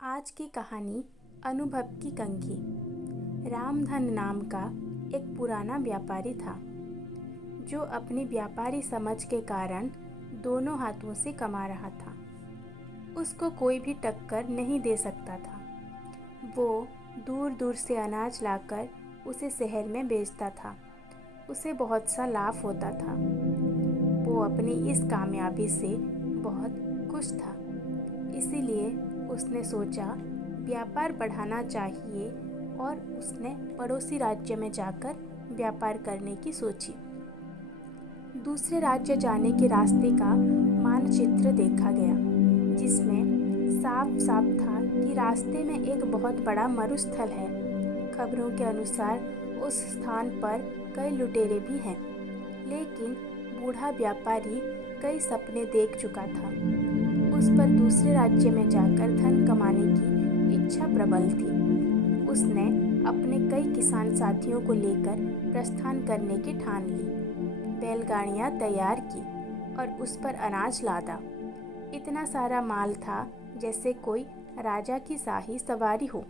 आज की कहानी अनुभव की कंघी। रामधन नाम का एक पुराना व्यापारी था जो अपनी व्यापारी समझ के कारण दोनों हाथों से कमा रहा था। उसको कोई भी टक्कर नहीं दे सकता था। वो दूर दूर से अनाज लाकर उसे शहर में बेचता था। उसे बहुत सा लाभ होता था। वो अपनी इस कामयाबी से बहुत खुश था। इसीलिए उसने सोचा व्यापार बढ़ाना चाहिए और उसने पड़ोसी राज्य में जाकर व्यापार करने की सोची। दूसरे राज्य जाने के रास्ते का मानचित्र देखा गया, जिसमें साफ साफ था कि रास्ते में एक बहुत बड़ा मरुस्थल है। खबरों के अनुसार उस स्थान पर कई लुटेरे भी हैं, लेकिन बूढ़ा व्यापारी कई सपने देख चुका था। उस पर दूसरे राज्य में जाकर धन कमाने की इच्छा प्रबल थी। उसने अपने कई किसान साथियों को लेकर प्रस्थान करने की ठान ली। बैलगाड़ियां तैयार की और उस पर अनाज लादा। इतना सारा माल था जैसे कोई राजा की शाही सवारी हो।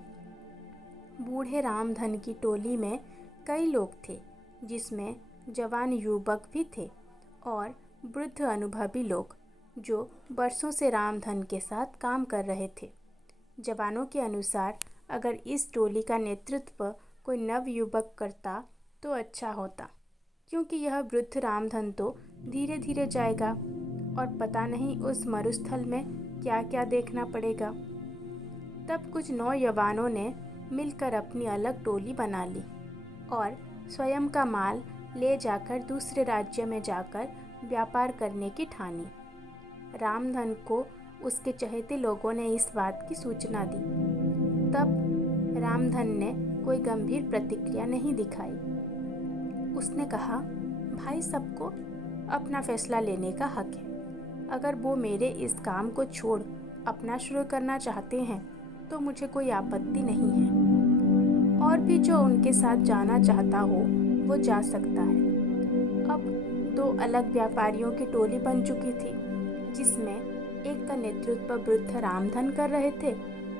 बूढ़े रामधन की टोली में कई लोग थे, जिसमें जवान युवक भी थे और वृद्ध अनुभवी लोग जो बरसों से रामधन के साथ काम कर रहे थे। जवानों के अनुसार अगर इस टोली का नेतृत्व कोई नव युवक करता तो अच्छा होता, क्योंकि यह वृद्ध रामधन तो धीरे धीरे जाएगा और पता नहीं उस मरुस्थल में क्या क्या देखना पड़ेगा। तब कुछ नौजवानों ने मिलकर अपनी अलग टोली बना ली और स्वयं का माल ले जाकर दूसरे राज्य में जाकर व्यापार करने की ठानी। रामधन को उसके चहेते लोगों ने इस बात की सूचना दी। तब रामधन ने कोई गंभीर प्रतिक्रिया नहीं दिखाई। उसने कहा, भाई, सबको अपना फैसला लेने का हक है। अगर वो मेरे इस काम को छोड़ अपना शुरू करना चाहते हैं तो मुझे कोई आपत्ति नहीं है। और भी जो उनके साथ जाना चाहता हो वो जा सकता है। अब दो अलग व्यापारियों की टोली बन चुकी थी, जिसमें एक का नेतृत्व वृद्ध रामधन कर रहे थे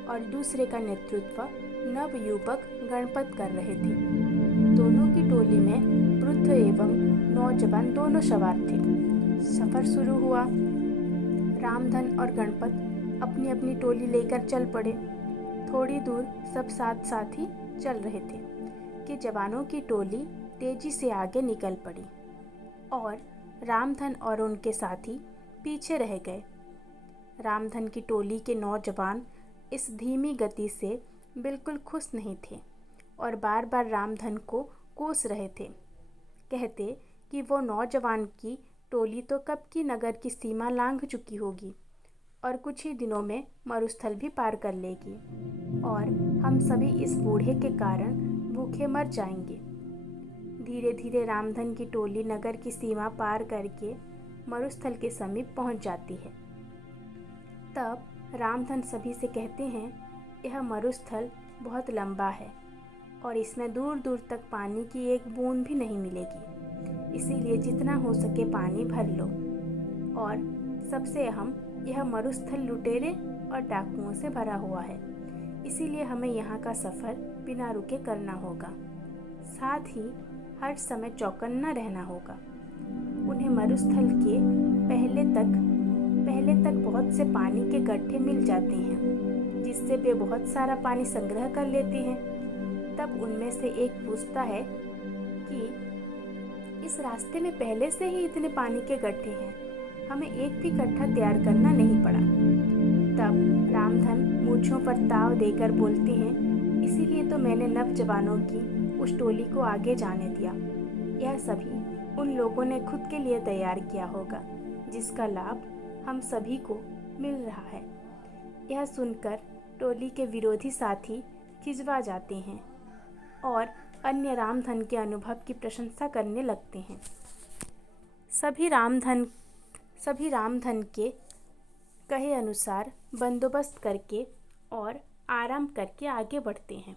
और दूसरे का नेतृत्व नव युवक गणपत कर रहे थे। दोनों की टोली में वृद्ध एवं नौजवान दोनों सवार थे। सफर शुरू हुआ। रामधन और गणपत अपनी अपनी टोली लेकर चल पड़े। थोड़ी दूर सब साथ साथ ही चल रहे थे कि जवानों की टोली तेजी से आगे निकल पड़ी और रामधन और उनके साथी पीछे रह गए। रामधन की टोली के नौजवान इस धीमी गति से बिल्कुल खुश नहीं थे और बार बार रामधन को कोस रहे थे। कहते कि वो नौजवान की टोली तो कब की नगर की सीमा लांघ चुकी होगी और कुछ ही दिनों में मरुस्थल भी पार कर लेगी और हम सभी इस बूढ़े के कारण भूखे मर जाएंगे। धीरे धीरे रामधन की टोली नगर की सीमा पार करके मरुस्थल के समीप पहुंच जाती है। तब रामधन सभी से कहते हैं, यह मरुस्थल बहुत लंबा है और इसमें दूर दूर तक पानी की एक बूंद भी नहीं मिलेगी। इसीलिए जितना हो सके पानी भर लो। और सबसे अहम, यह मरुस्थल लुटेरे और डाकुओं से भरा हुआ है। इसीलिए हमें यहाँ का सफ़र बिना रुके करना होगा। साथ ही हर समय चौकन्ना रहना होगा। उन्हें मरुस्थल के पहले तक बहुत से पानी के गड्ढे मिल जाते हैं, जिससे वे बहुत सारा पानी संग्रह कर लेते हैं। तब उनमें से एक पूछता है कि इस रास्ते में पहले से ही इतने पानी के गड्ढे हैं, हमें एक भी गड्ढा तैयार करना नहीं पड़ा। तब रामधन मूंछों पर ताव देकर बोलते हैं, इसीलिए तो मैंने नवजवानों की उस टोली को आगे जाने दिया। यह सभी उन लोगों ने खुद के लिए तैयार किया होगा, जिसका लाभ हम सभी को मिल रहा है। यह सुनकर टोली के विरोधी साथी खिंचवा जाते हैं और अन्य रामधन के अनुभव की प्रशंसा करने लगते हैं। सभी रामधन के कहे अनुसार बंदोबस्त करके और आराम करके आगे बढ़ते हैं।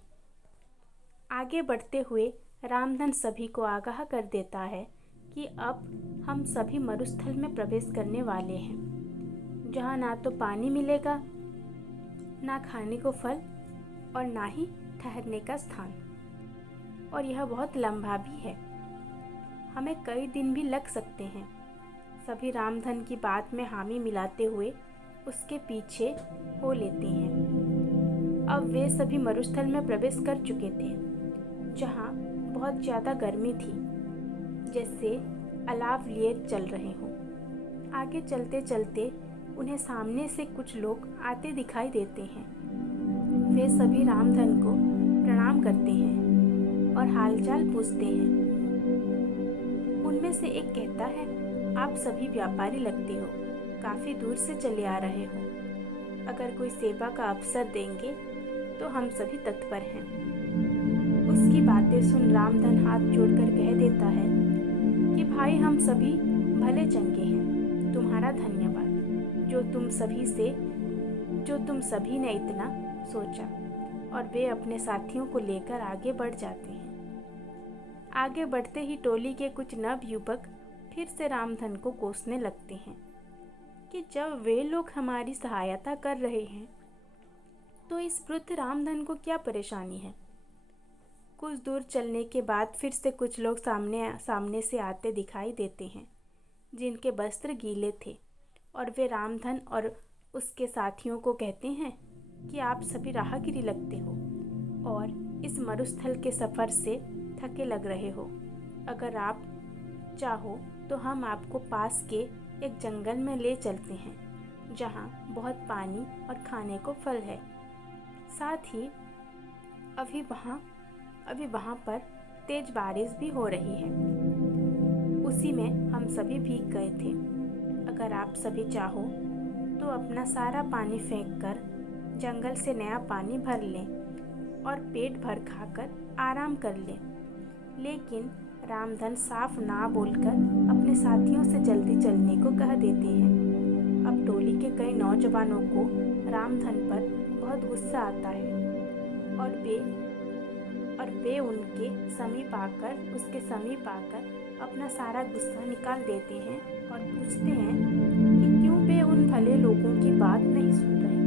आगे बढ़ते हुए रामधन सभी को आगाह कर देता है कि अब हम सभी मरुस्थल में प्रवेश करने वाले हैं, जहाँ ना तो पानी मिलेगा, ना खाने को फल और ना ही ठहरने का स्थान। और यह बहुत लंबा भी है, हमें कई दिन भी लग सकते हैं। सभी रामधन की बात में हामी मिलाते हुए उसके पीछे हो लेते हैं। अब वे सभी मरुस्थल में प्रवेश कर चुके थे, जहाँ बहुत ज़्यादा गर्मी थी, जैसे अलाव लिए चल रहे हों। आगे चलते चलते उन्हें सामने से कुछ लोग आते दिखाई देते हैं। वे सभी रामधन को प्रणाम करते हैं और हालचाल पूछते हैं। उनमें से एक कहता है, आप सभी व्यापारी लगते हो, काफ़ी दूर से चले आ रहे हो। अगर कोई सेवा का अवसर देंगे तो हम सभी तत्पर हैं। उसकी बातें सुन रामधन हाथ जोड़कर कह देता है कि भाई, हम सभी भले चंगे हैं, तुम्हारा धन्यवाद जो तुम सभी ने इतना सोचा। और वे अपने साथियों को लेकर आगे बढ़ जाते हैं। आगे बढ़ते ही टोली के कुछ नव युवक फिर से रामधन को कोसने लगते हैं कि जब वे लोग हमारी सहायता कर रहे हैं तो इस वृद्ध रामधन को क्या परेशानी है। कुछ दूर चलने के बाद फिर से कुछ लोग सामने से आते दिखाई देते हैं, जिनके वस्त्र गीले थे, और वे रामधन और उसके साथियों को कहते हैं कि आप सभी राहगीरी लगते हो और इस मरुस्थल के सफ़र से थके लग रहे हो। अगर आप चाहो तो हम आपको पास के एक जंगल में ले चलते हैं, जहाँ बहुत पानी और खाने को फल है। साथ ही अभी वहाँ पर तेज बारिश भी हो रही है। उसी में हम सभी भीग गए थे। अगर आप सभी चाहो तो अपना सारा पानी फेंककर जंगल से नया पानी भर लें और पेट भर खाकर आराम कर लें। लेकिन रामधन साफ ना बोलकर अपने साथियों से जल्दी चलने को कह देते हैं। अब टोली के कई नौजवानों को रामधन पर बहुत गुस्सा आता है और वे उसके समीप आकर अपना सारा गुस्सा निकाल देते हैं और पूछते हैं कि क्यों वे उन भले लोगों की बात नहीं सुन रहे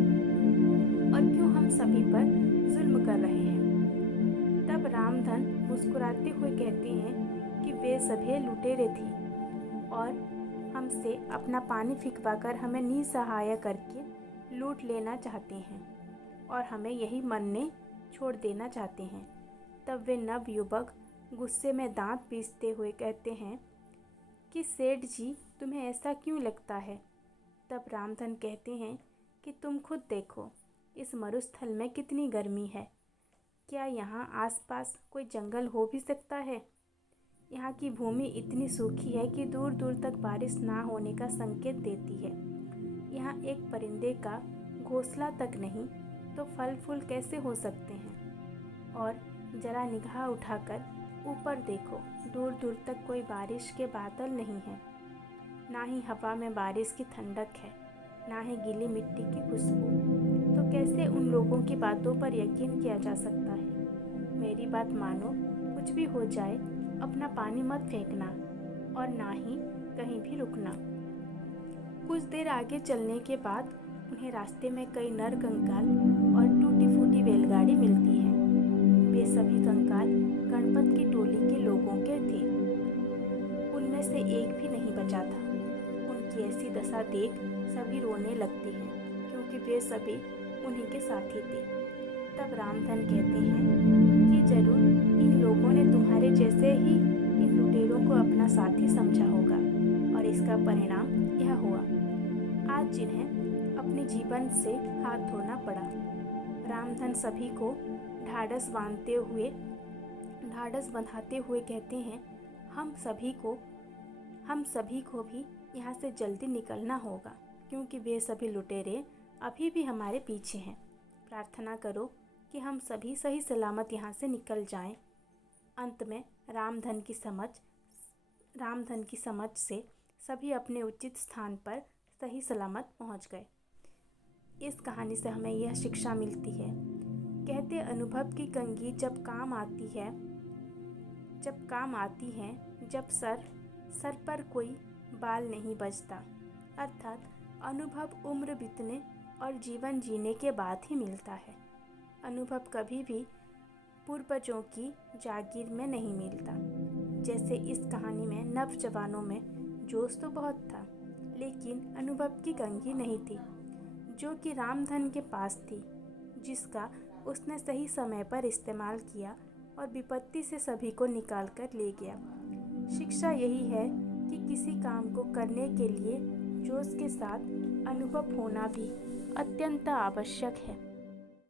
और क्यों हम सभी पर जुल्म कर रहे हैं। तब रामधन मुस्कुराते हुए कहते हैं कि वे सभी लुटेरे थे और हमसे अपना पानी फिकवाकर हमें निसहाय करके लूट लेना चाहते हैं और हमें यही मरने छोड़ देना चाहते हैं। तब वे नव युवक गुस्से में दांत पीसते हुए कहते हैं कि सेठ जी, तुम्हें ऐसा क्यों लगता है। तब रामधन कहते हैं कि तुम खुद देखो, इस मरुस्थल में कितनी गर्मी है। क्या यहाँ आसपास कोई जंगल हो भी सकता है। यहाँ की भूमि इतनी सूखी है कि दूर दूर तक बारिश ना होने का संकेत देती है। यहाँ एक परिंदे का घोंसला तक नहीं तो फल फूल कैसे हो सकते हैं। और जरा निगाह उठाकर ऊपर देखो, दूर दूर तक कोई बारिश के बादल नहीं है। ना ही हवा में बारिश की ठंडक है, ना ही गीली मिट्टी की खुशबू। तो कैसे उन लोगों की बातों पर यकीन किया जा सकता है। मेरी बात मानो, कुछ भी हो जाए अपना पानी मत फेंकना और ना ही कहीं भी रुकना। कुछ देर आगे चलने के बाद उन्हें रास्ते में कई नर कंकाल और टूटी फूटी बैलगाड़ी मिलती है। वे सभी कंकाल गणपत की टोली के लोगों के थे। उनमें से एक भी नहीं बचा था। उनकी ऐसी दशा देख सभी रोने लगते हैं, क्योंकि वे सभी उन्हीं के साथी थे। तब रामधन कहते हैं कि जरूर इन लोगों ने तुम्हारे जैसे ही इन लुटेरों को अपना साथी समझा होगा और इसका परिणाम यह हुआ। आज जिन्हें अपने जीवन से हाथ धोना पड़ा। रामधन सभी को ढाढ़स बंधाते हुए कहते हैं, हम सभी को भी यहाँ से जल्दी निकलना होगा, क्योंकि वे सभी लुटेरे अभी भी हमारे पीछे हैं। प्रार्थना करो कि हम सभी सही सलामत यहाँ से निकल जाएं। अंत में रामधन की समझ से सभी अपने उचित स्थान पर सही सलामत पहुँच गए। इस कहानी से हमें यह शिक्षा मिलती है, कहते अनुभव की कंघी जब काम आती है, जब सर पर कोई बाल नहीं बचता। अर्थात अनुभव उम्र बीतने और जीवन जीने के बाद ही मिलता है। अनुभव कभी भी पूर्वजों की जागीर में नहीं मिलता। जैसे इस कहानी में नवजवानों में जोश तो बहुत था, लेकिन अनुभव की कंघी नहीं थी, जो कि रामधन के पास थी, जिसका उसने सही समय पर इस्तेमाल किया और विपत्ति से सभी को निकाल कर ले गया। शिक्षा यही है कि किसी काम को करने के लिए जोश के साथ अनुभव होना भी अत्यंत आवश्यक है।